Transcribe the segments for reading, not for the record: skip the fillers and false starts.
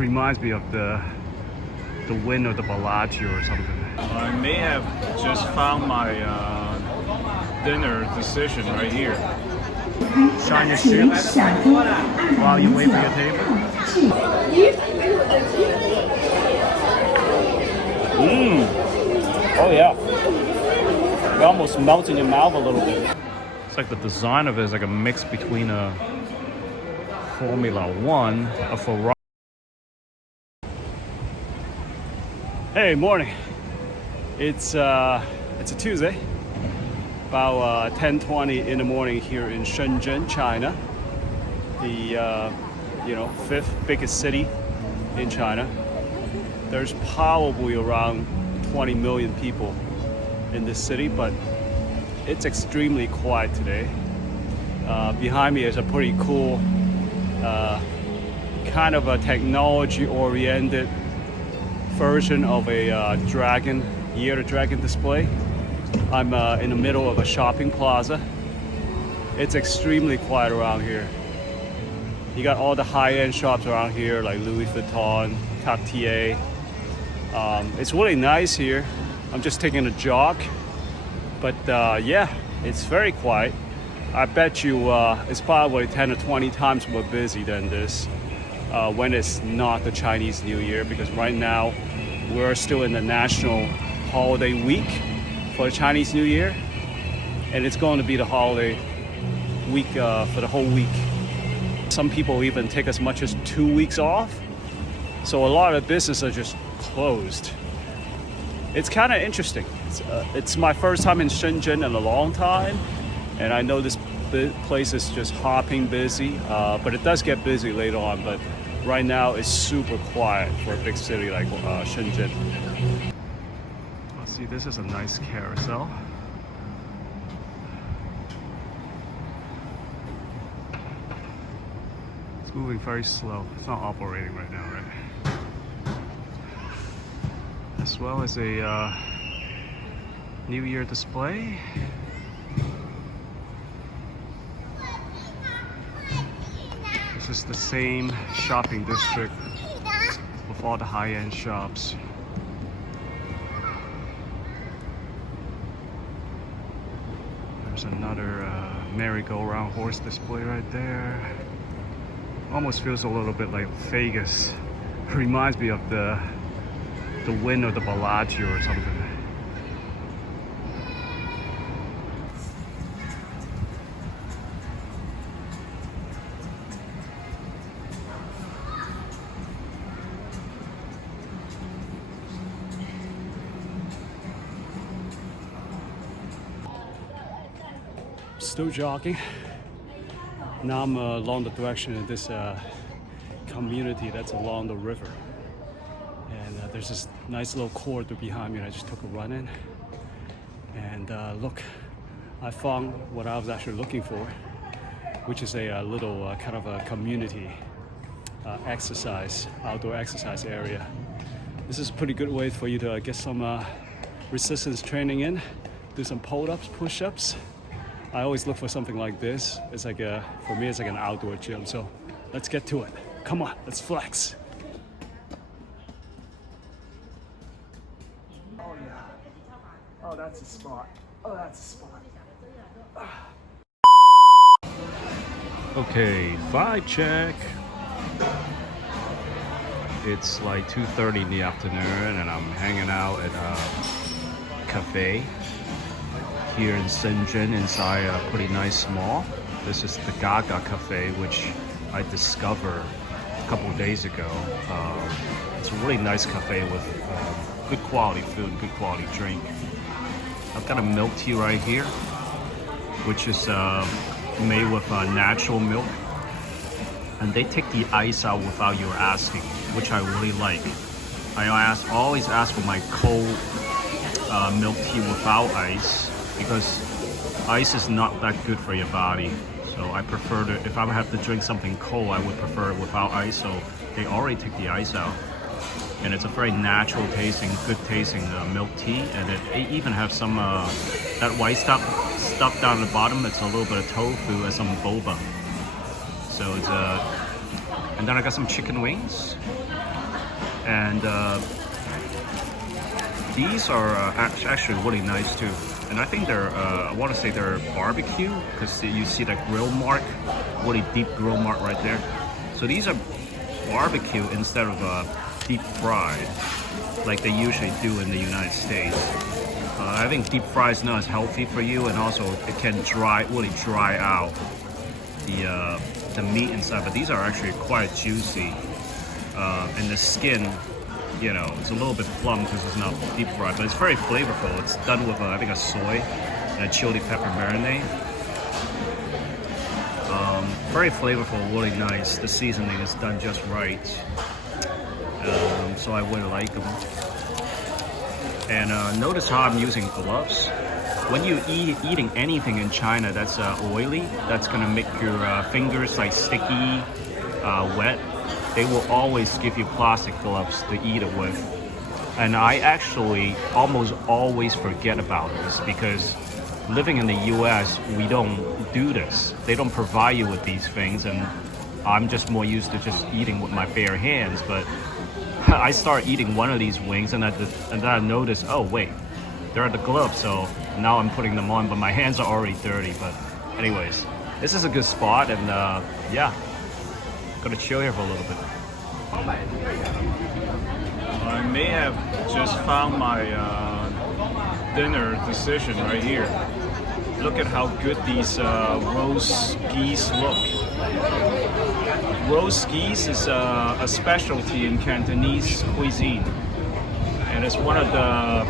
reminds me of the wind of the Bellagio or something. I may have just found my dinner decision right here. Shine your shoes while you wait for your table. Oh yeah. It almost melts in your mouth a little bit. It's like the design of it is like a mix between a Formula One, a Ferrari. Hey, morning. It's a Tuesday, about 10:20 in the morning here in Shenzhen, China, the fifth biggest city in China. There's probably around 20 million people in this city, but it's extremely quiet today. Behind me is a pretty cool, kind of a technology-oriented version of a dragon, Year of the Dragon display. I'm in the middle of a shopping plaza. It's extremely quiet around here. You got all the high-end shops around here like Louis Vuitton, Cartier. It's really nice here. I'm just taking a jog, but yeah, it's very quiet. I bet you it's probably 10 or 20 times more busy than this when it's not the Chinese New Year, because right now we're still in the national holiday week for the Chinese New Year, and it's going to be the holiday week for the whole week. Some people even take as much as 2 weeks off, so a lot of businesses are just closed. It's kind of interesting. It's my first time in Shenzhen in a long time, and I know this place is just hopping busy, but it does get busy later on. But right now it's super quiet for a big city like Shenzhen. Let's see, this is a nice carousel. It's moving very slow. It's not operating right now, right? As well as a New Year display. This is the same shopping district with all the high-end shops. There's another merry-go-round horse display right there. Almost feels a little bit like Vegas. Reminds me of the wind of the Bellagio or something. Still jogging. Now I'm along the direction of this community that's along the river. And there's this nice little corridor behind me, and I just took a run in. And look, I found what I was actually looking for, which is a little kind of a community outdoor exercise area. This is a pretty good way for you to get some resistance training in, do some pull-ups, push-ups. I always look for something like this. It's like for me, it's like an outdoor gym. So let's get to it. Come on, let's flex. Oh yeah. Oh, that's a spot. Oh, that's a spot. Okay, vibe check. It's like 2:30 in the afternoon, and I'm hanging out at a cafe here in Shenzhen inside a pretty nice mall. This is the Gaga Cafe, which I discovered a couple of days ago. It's a really nice cafe with good quality food, good quality drink. I've got a milk tea right here, which is made with natural milk, and they take the ice out without you asking, which I really like. I always ask for my cold milk tea without ice, because ice is not that good for your body. So I prefer to, if I have to drink something cold, I would prefer it without ice. So they already take the ice out, and it's a very natural tasting, good tasting milk tea. And they even have some that white stuff down the bottom. It's a little bit of tofu and some boba. So it's and then I got some chicken wings, And these are actually really nice too. And I think they're, I want to say they're barbecue, because you see that grill mark, really deep grill mark right there. So these are barbecue instead of deep fried, like they usually do in the United States. I think deep fry is not as healthy for you, and also it can really dry out the meat inside. But these are actually quite juicy, and the skin, you know, it's a little bit plump because it's not deep fried, but it's very flavorful. It's done with I think a soy and a chili pepper marinade. Very flavorful, really nice. The seasoning is done just right, so I really like them. And notice how I'm using gloves. When you eating anything in China that's oily, that's gonna make your fingers like sticky, wet. They will always give you plastic gloves to eat it with. And I actually almost always forget about this, because living in the US, we don't do this. They don't provide you with these things, and I'm just more used to just eating with my bare hands. But I start eating one of these wings, and then I notice, oh wait, there are the gloves, so now I'm putting them on, but my hands are already dirty. But anyways, this is a good spot, and yeah, gonna chill here for a little bit. I may have just found my dinner decision right here. Look at how good these roast geese look. Roast geese is a specialty in Cantonese cuisine, and it's one of the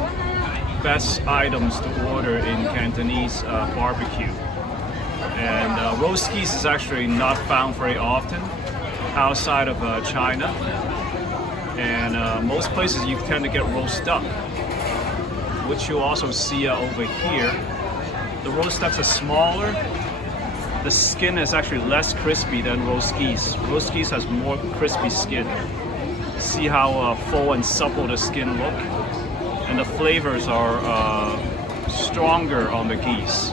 best items to order in Cantonese barbecue. And roast geese is actually not found very often outside of China, and most places you tend to get roast duck, which you also see over here. The roast ducks are smaller. The skin is actually less crispy than roast geese. Roast geese has more crispy skin. See how full and supple the skin look? And the flavors are stronger on the geese.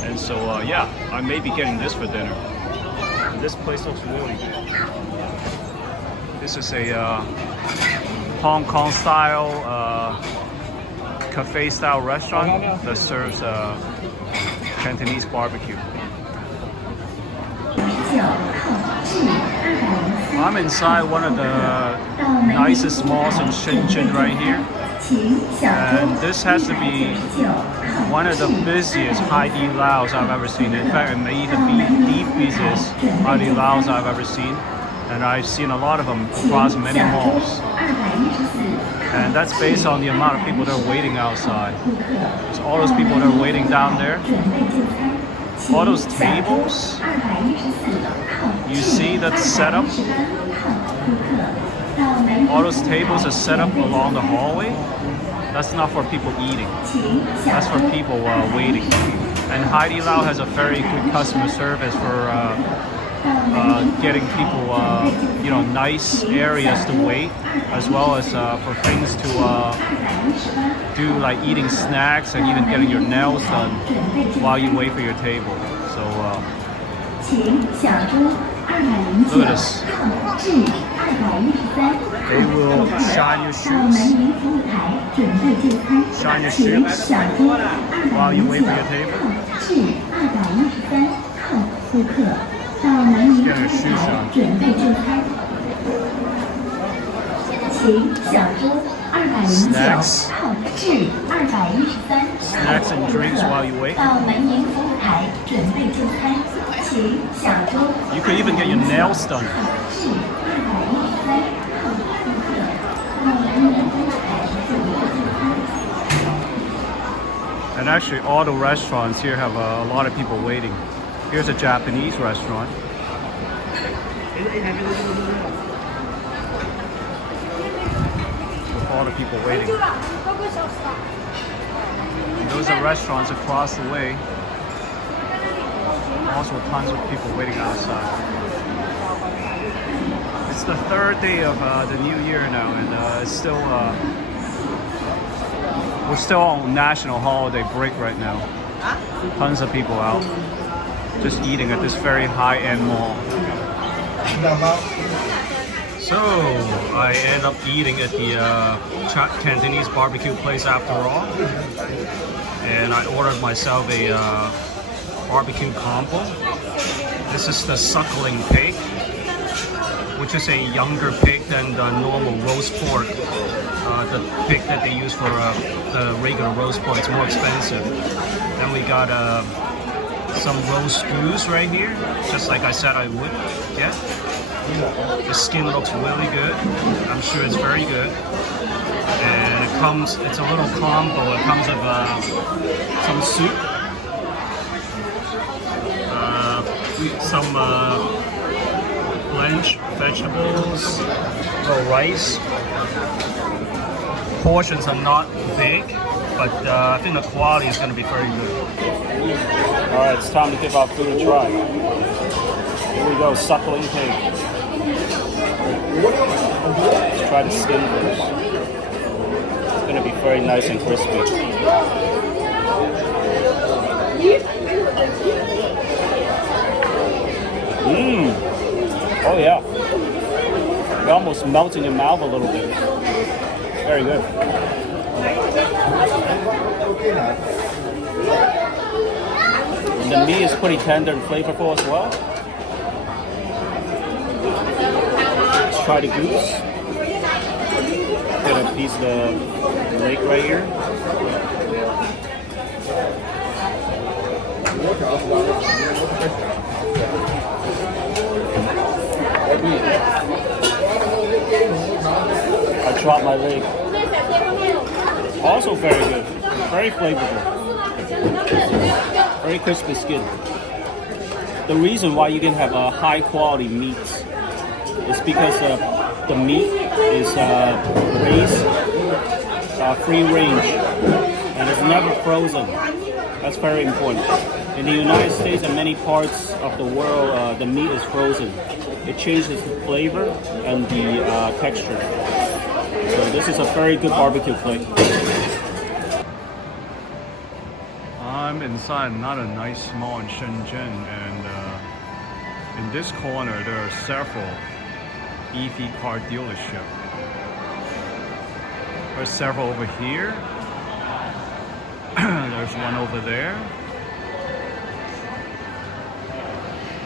And so yeah, I may be getting this for dinner. And this place looks really good. This is a Hong Kong style, cafe style restaurant that serves Cantonese barbecue. I'm inside one of the nicest malls in Shenzhen right here. And this has to be one of the busiest Haidi Laos I've ever seen. In fact, it may even be the busiest Haidi Laos I've ever seen. And I've seen a lot of them across many malls. And that's based on the amount of people that are waiting outside. So all those people that are waiting down there, all those tables, you see that's set up? All those tables are set up along the hallway. That's not for people eating. That's for people waiting. And Haidi Lao has a very good customer service for getting people, you know, nice areas to wait, as well as for things to do, like eating snacks and even getting your nails done while you wait for your table. So look at this. They will shine your shoes while you wait for your table. Get your shoes on. Snacks. Snacks and drinks while you wait. You could even get your nails done. And actually all the restaurants here have a lot of people waiting. Here's a Japanese restaurant. With all the people waiting. And those are restaurants across the way. Also tons of people waiting outside. It's the third day of the new year now, and it's still we're still on national holiday break right now. Tons of people out, just eating at this very high-end mall. So I end up eating at the Cantonese BBQ place after all, and I ordered myself a barbecue combo. This is the suckling pig, which is a younger pig than the normal roast pork. The pig that they use for the regular roast pork is more expensive. Then we got some roast goose right here, just like I said I would get. The skin looks really good. I'm sure it's very good. And it's a little combo. It comes with some soup, some blanched vegetables, little rice. Portions are not big, but I think the quality is going to be very good. Alright, it's time to give our food a try. Here we go, suckling pig. Let's try the skin first. It's going to be very nice and crispy. Oh yeah. It almost melts in your mouth a little bit. Very good. And the meat is pretty tender and flavorful as well. Let's try the goose. Get a piece of the leg right here. I dropped my leg. Also very good. Very flavorful. Very crispy skin. The reason why you can have a high quality meats is because the meat is raised free range and it's never frozen. That's very important. In the United States and many parts of the world, the meat is frozen. It changes the flavor and the texture. So this is a very good barbecue plate. I'm inside another nice mall in Shenzhen, and in this corner there are several EV car dealerships. There's several over here. There's one over there.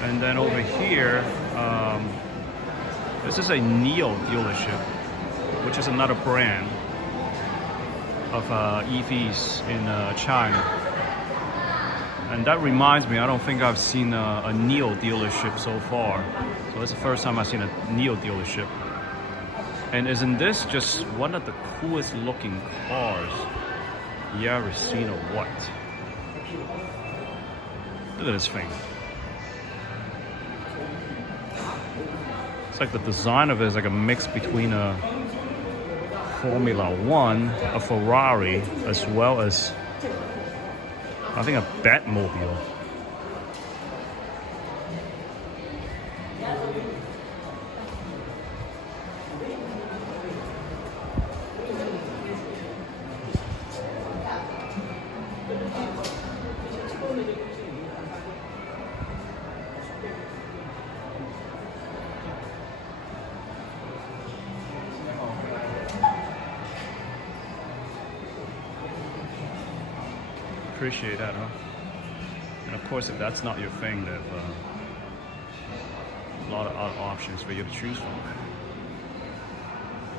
And then over here, this is a Neo dealership, which is another brand of EVs in China. And that reminds me, I don't think I've seen a Neo dealership so far. So it's the first time I've seen a Neo dealership. And isn't this just one of the coolest looking cars you ever seen or what? Look at this thing. It's like the design of it is like a mix between a Formula One, a Ferrari, as well as I think a Batmobile. Appreciate that, huh? And of course, if that's not your thing, there's a lot of other options for you to choose from.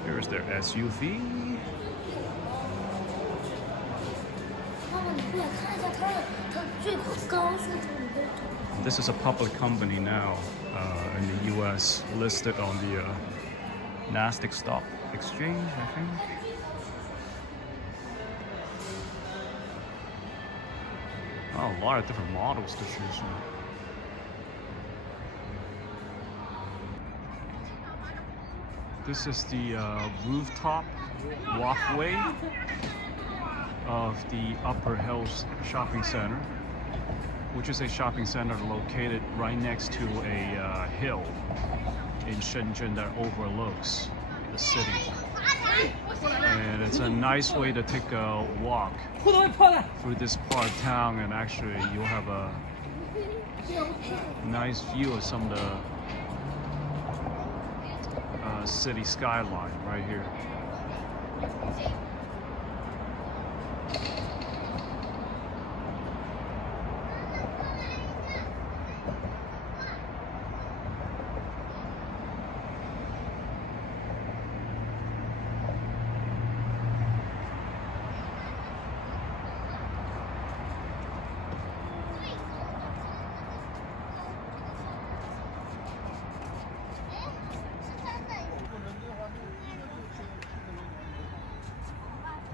Here's their SUV. This is a public company now in the US, listed on the Nasdaq Stock Exchange, I think. Oh, a lot of different models to choose from. This is the rooftop walkway of the Upper Hills Shopping Center, which is a shopping center located right next to a hill in Shenzhen that overlooks the city. And it's a nice way to take a walk through this part of town, and actually you'll have a nice view of some of the city skyline right here.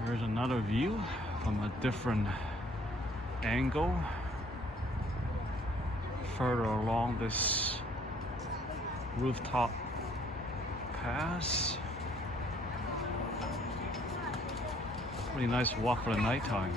Here's another view from a different angle further along this rooftop pass. Pretty nice walk for the nighttime.